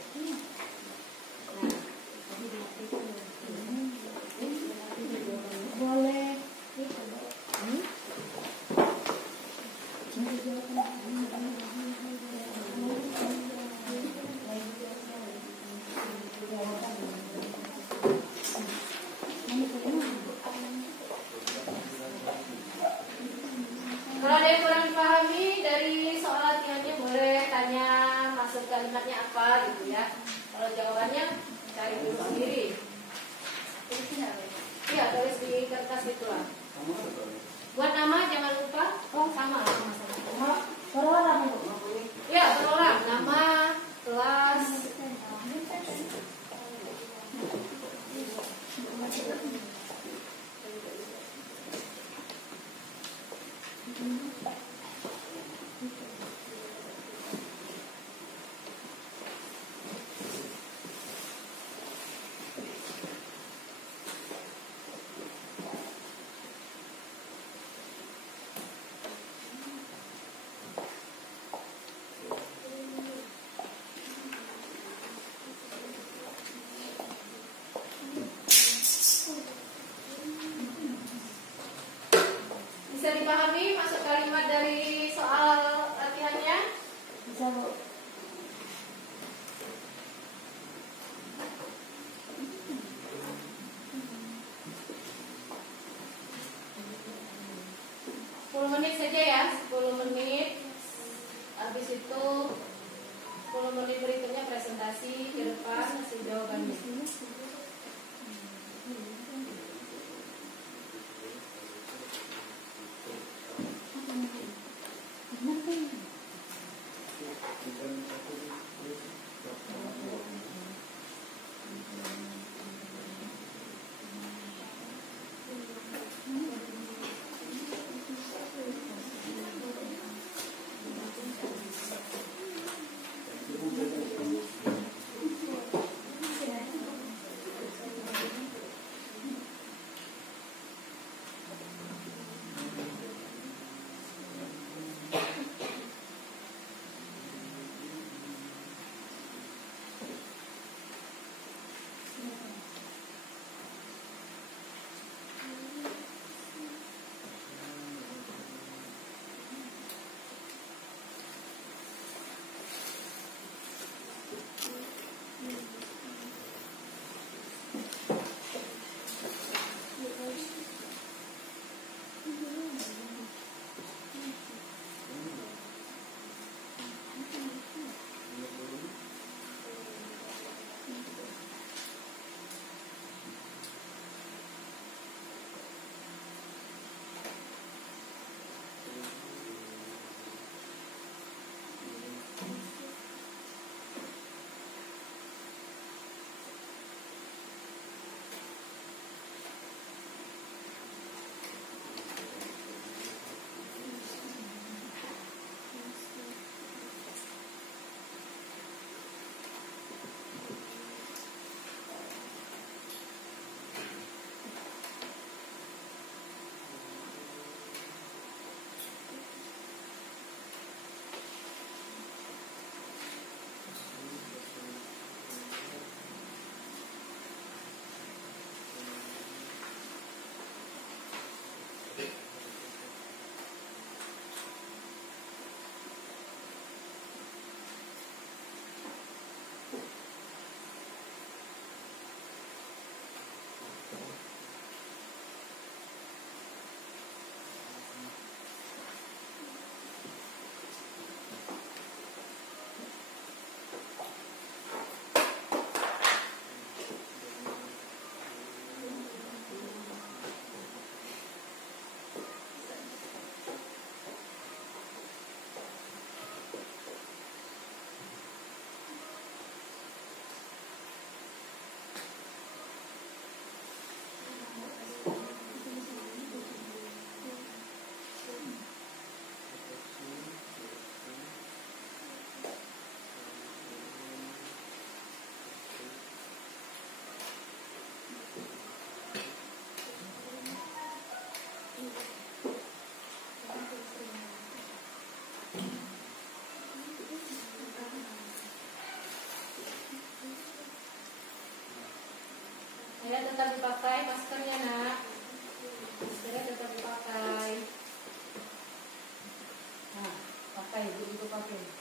Boleh. Kalau ada yang kurang dipahami dari soal latihannya, boleh tanya maksud kalimatnya apa gitu ya. Kalau jawabannya cari dulu sendiri. Iya, tulis di kertas itulah. Buat nama jangan lupa. Oh, sama. Per orang. Ya, per orang. Nama, kelas. Bisa dipahami masuk kalimat dari soal latihannya? Bisa, Bu. Menit saja ya, 10 menit. Habis itu 10 menit berikutnya presentasi ke depan hasil jawabannya. Ya, tetap dipakai maskernya, Nak. Maskernya tetap dipakai. Nah, pakai, ibu pakai.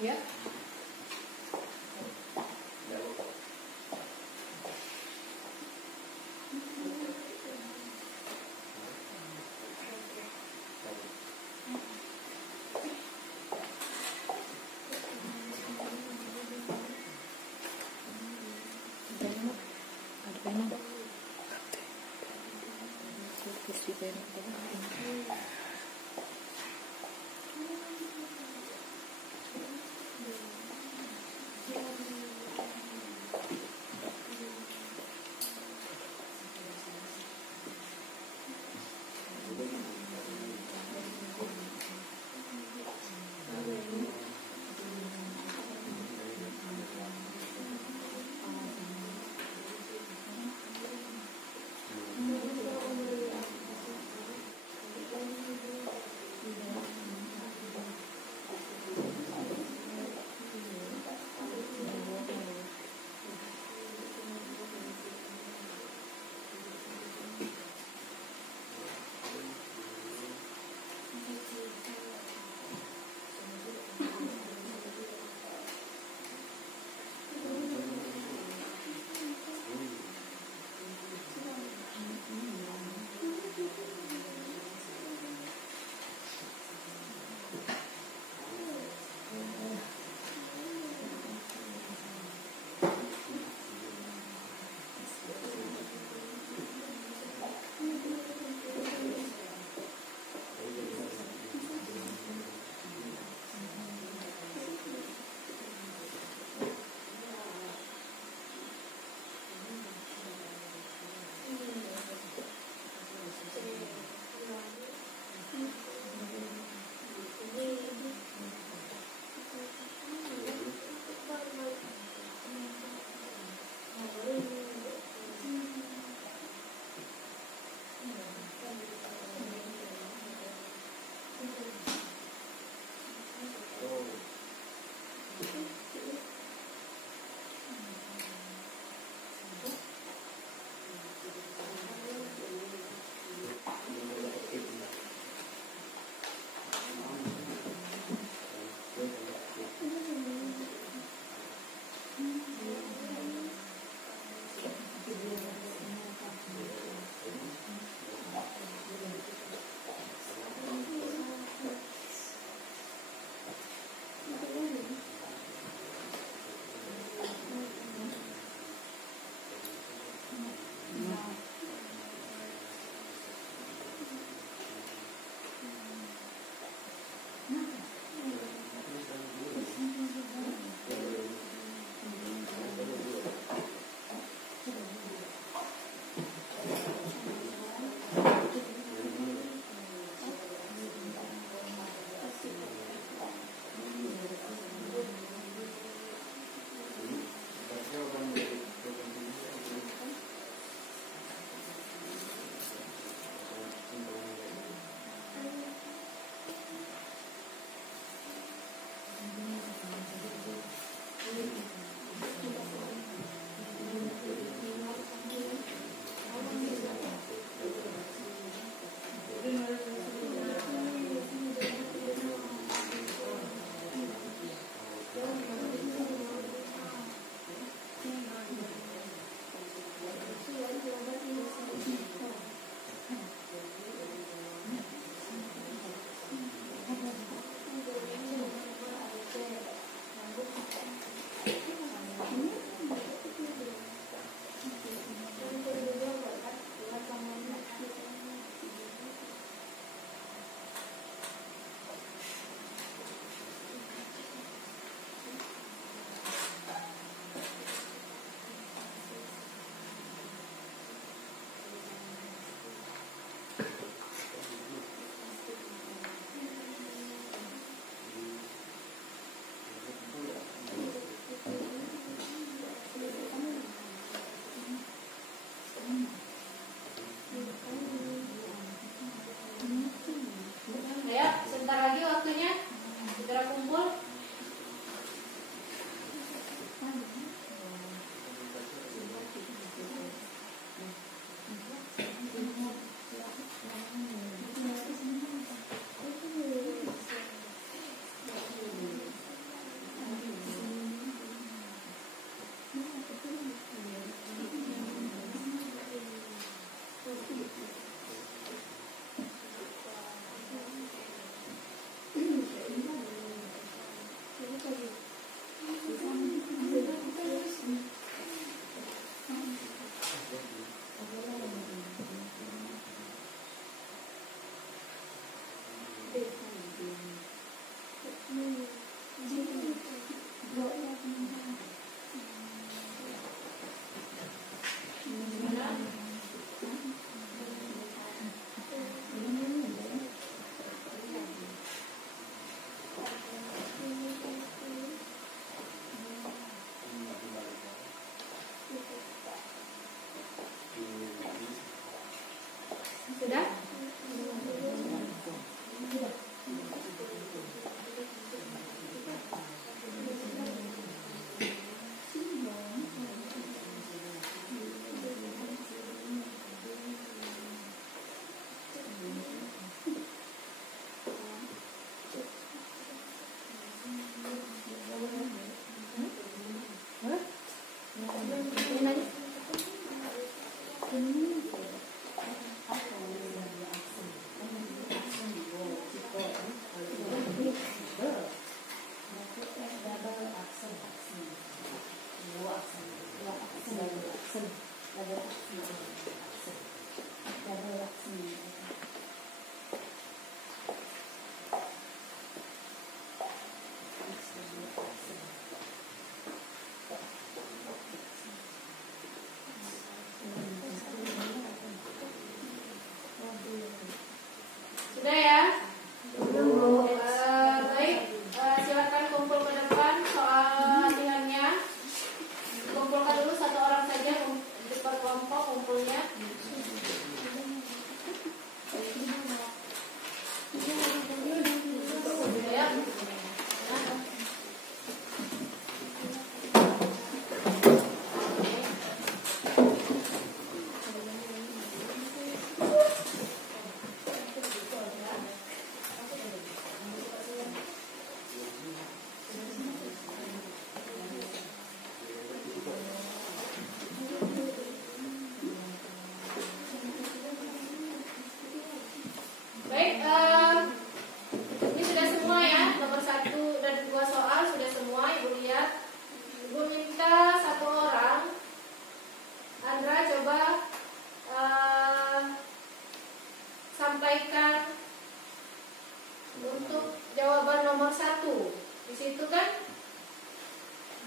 Ya.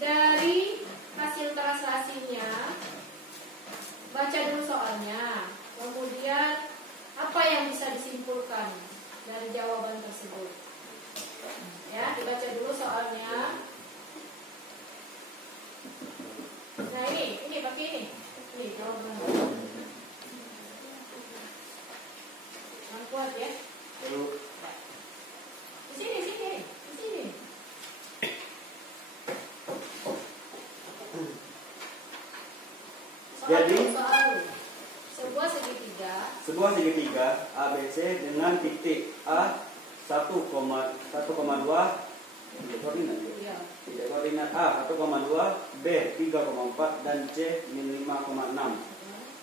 dari hasil translasinya, baca dulu soalnya. Kemudian apa yang bisa disimpulkan dari jawaban tersebut? Ya, dibaca dulu soalnya. Nah ini pakai ini jawaban. Yang kuat ya. Di sini. Jadi sebuah segitiga ABC dengan titik A 1,2 iya. titik koordinat A 1,2, B 3,4 dan C min 5,6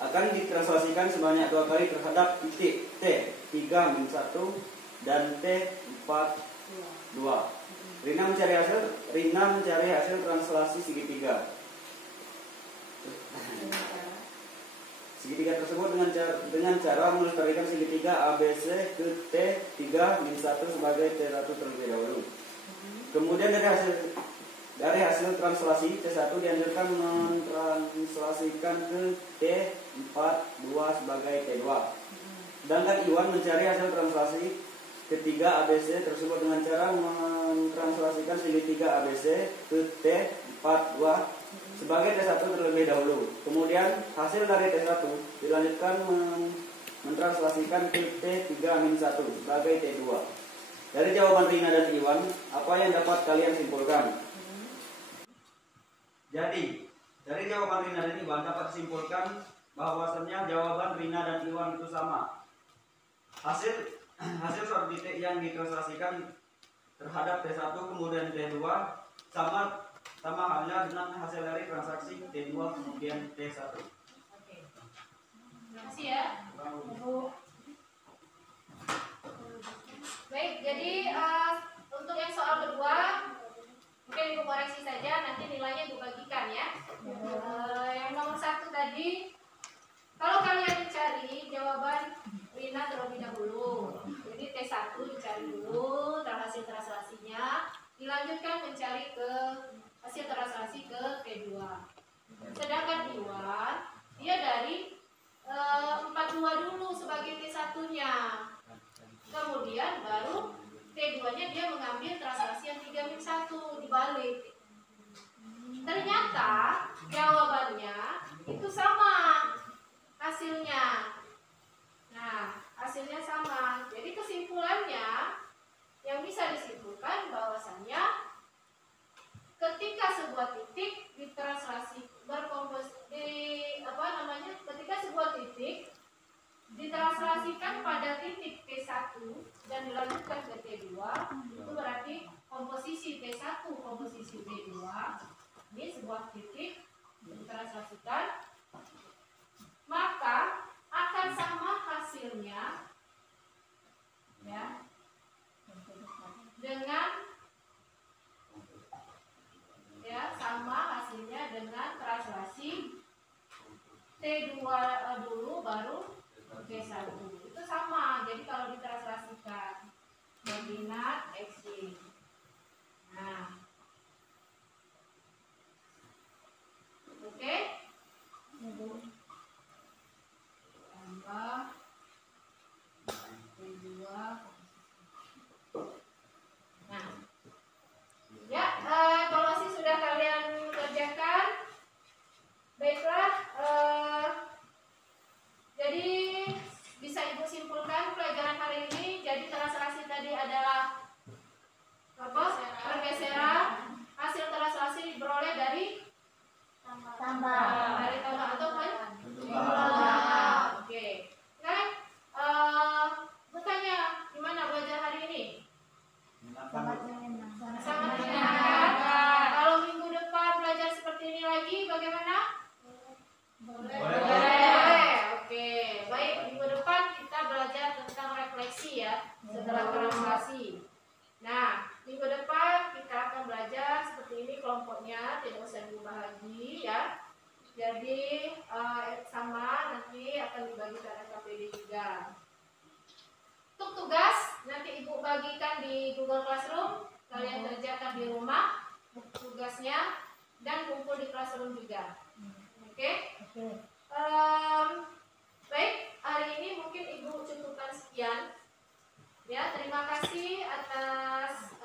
akan ditranslasikan sebanyak 2 kali terhadap titik T 3 min 1 dan T 4 2. Rina mencari hasil translasi segitiga. Segitiga tersebut dengan cara melestarikan segitiga ABC ke T 3 min 1 sebagai T1 terlebih dahulu. Kemudian dari hasil translasi T1 dianjurkan mentranslasikan ke T4 2 sebagai T2. Sedangkan Iwan mencari hasil translasi ketiga ABC tersebut dengan cara mentranslasikan segitiga ABC ke T4 2 sebagai T1 terlebih dahulu. Kemudian hasil dari T1 dilanjutkan mentranslasikan ke T3 min 1 sebagai T2. Dari jawaban Rina dan Iwan, apa yang dapat kalian simpulkan? Jadi, dari jawaban Rina dan Iwan dapat disimpulkan bahwasannya jawaban Rina dan Iwan itu sama. Hasil suatu titik yang ditranslasikan terhadap T1 kemudian T2 sama halnya dengan hasil dari transaksi T2 kemudian T1. Oke. Terima kasih ya. Baik, jadi untuk yang soal kedua mungkin Ibu koreksi saja, nanti nilainya Ibu bagikan ya. Yang nomor 1 tadi, kalau kalian mencari jawaban Rina terlebih dahulu, jadi T1 dicari dulu hasil translasinya, dilanjutkan mencari ke hasil translasi ke T2. Sedangkan Iwan dia dari 42 dulu sebagai T1-nya. Kemudian baru T2-nya dia mengambil translasi yang 3 min 1 dibalik. Ternyata jawabannya itu sama hasilnya. Nah, hasilnya sama. Jadi kesimpulannya yang bisa disimpulkan bahwasannya ketika sebuah titik ditranslasi ketika sebuah titik ditranslasikan pada titik T1 dan dilanjutkan ke T2, itu berarti komposisi T1, komposisi T2 ini sebuah titik ditranslasikan, maka akan sama hasilnya ya dengan translasi T2 dulu baru T1. Itu sama. Jadi kalau ditranslasikan koordinat X, Y. Nah. Oke? Tambah T2. Nah. Ya, evaluasi sudah kalian kerjakan. Baiklah, jadi bisa Ibu simpulkan pelajaran hari ini. Jadi translasi tadi adalah pergeseran. Hasil translasi diperoleh dari Tambah. Dari tambah atau Tambah. Oke. Sekarang bertanya gimana belajar hari ini? Sangat menyenangkan. Kalau minggu depan belajar seperti ini lagi, bagaimana? Boleh. Oke. Baik, minggu depan kita belajar tentang refleksi ya, setelah translasi. Nah, minggu depan kita akan belajar seperti ini kelompoknya, tidak usah diubah lagi ya. Jadi sama nanti akan dibagikan SKPD juga. Untuk tugas nanti Ibu bagikan di Google Classroom, kalian kerjakan di rumah tugasnya. dan kumpul di classroom juga. Oke? Oke. Baik, hari ini mungkin Ibu cukupkan sekian. Ya, terima kasih atas